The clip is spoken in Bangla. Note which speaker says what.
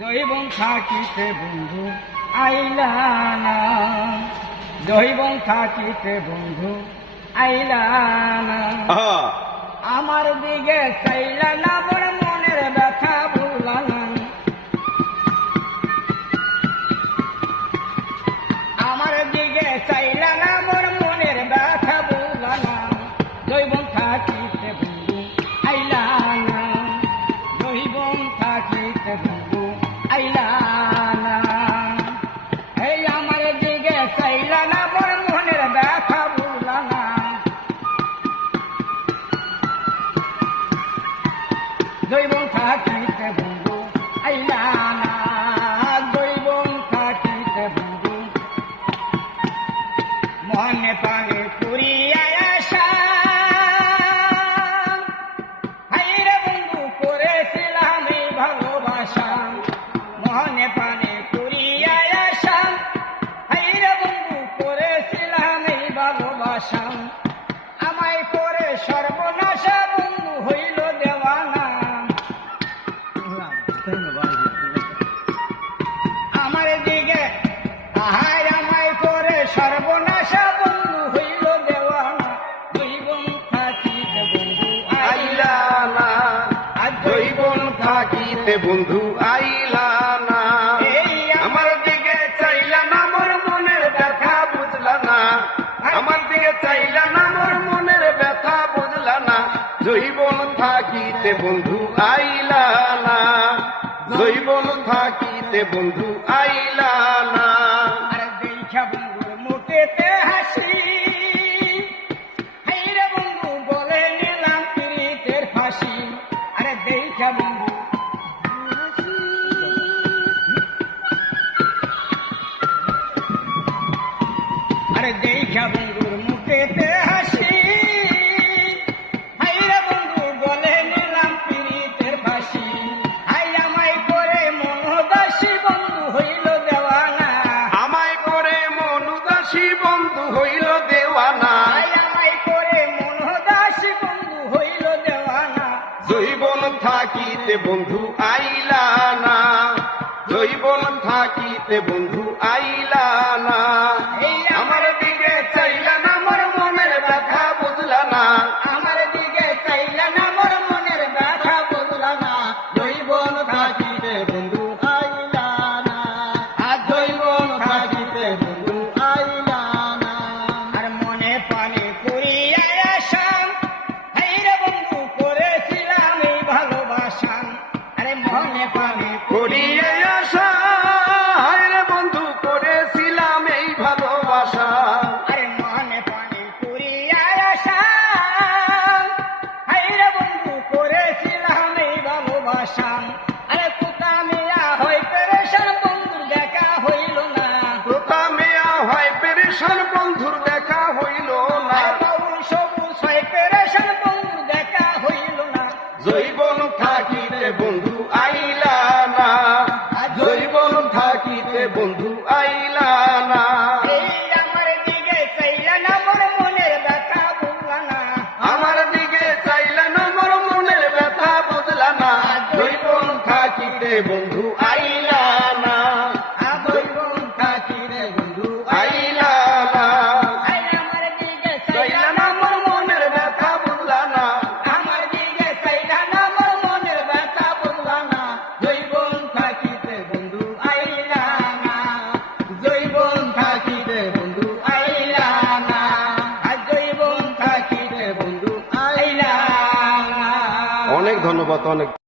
Speaker 1: জৈবন থাকিতে বন্ধু আইলা না। জৈবন থাকিতে বন্ধু আইলা না। আমার দিকে চাইলা না বড় জৈবন থাকিতে বন্ধু আইলা সর্বনাশা বন্ধু হইল দেওয়ানা। জীবন থাকিতে বন্ধু
Speaker 2: আইলা না। জৈবন থাকিতে বন্ধু আইলা না। আমার দিকে চাইলা না মোর মনের ব্যথা বুঝলা না। আমার দিকে চাইলা না মোর মনের ব্যথা বুঝলা না। জৈবন থাকিতে বন্ধু আইলা না। জৈবন থাকিতে বন্ধু আইলা না। থাকিতে বন্ধু আইলা না। জৈবন থাকিতে বন্ধু আইলা না।
Speaker 1: আরে কুতা মিয়া হয় পেরেশান বন্ধুর দেখা হইল না।
Speaker 2: তোতা মেয়া হয় পেরেশান বন্ধুর দেখা হইল না।
Speaker 1: বাউল সবুজ হয় পেরেশান বন্ধুর দেখা হইল না।
Speaker 2: জৈবন থাকিতে বন্ধু থাকিতে বন্ধু আইলা না।
Speaker 1: থাকিরে বন্ধু
Speaker 2: আইলা না।
Speaker 1: আই আমার দিকে
Speaker 2: চাইলা
Speaker 1: চাইলা
Speaker 2: না
Speaker 1: না
Speaker 2: মোর মনের ব্যথা বুঝলা না।
Speaker 1: আমার দিকে চাইলা না মোর মনের ব্যথা বুঝলা না। জৈবন থাকিতে বন্ধু আইলা না। জৈবন থাকিতে বন্ধু আইলা না। আর জৈবন থাকিতে বন্ধু আইলা না।
Speaker 2: অনেক ধন্যবাদ অনেক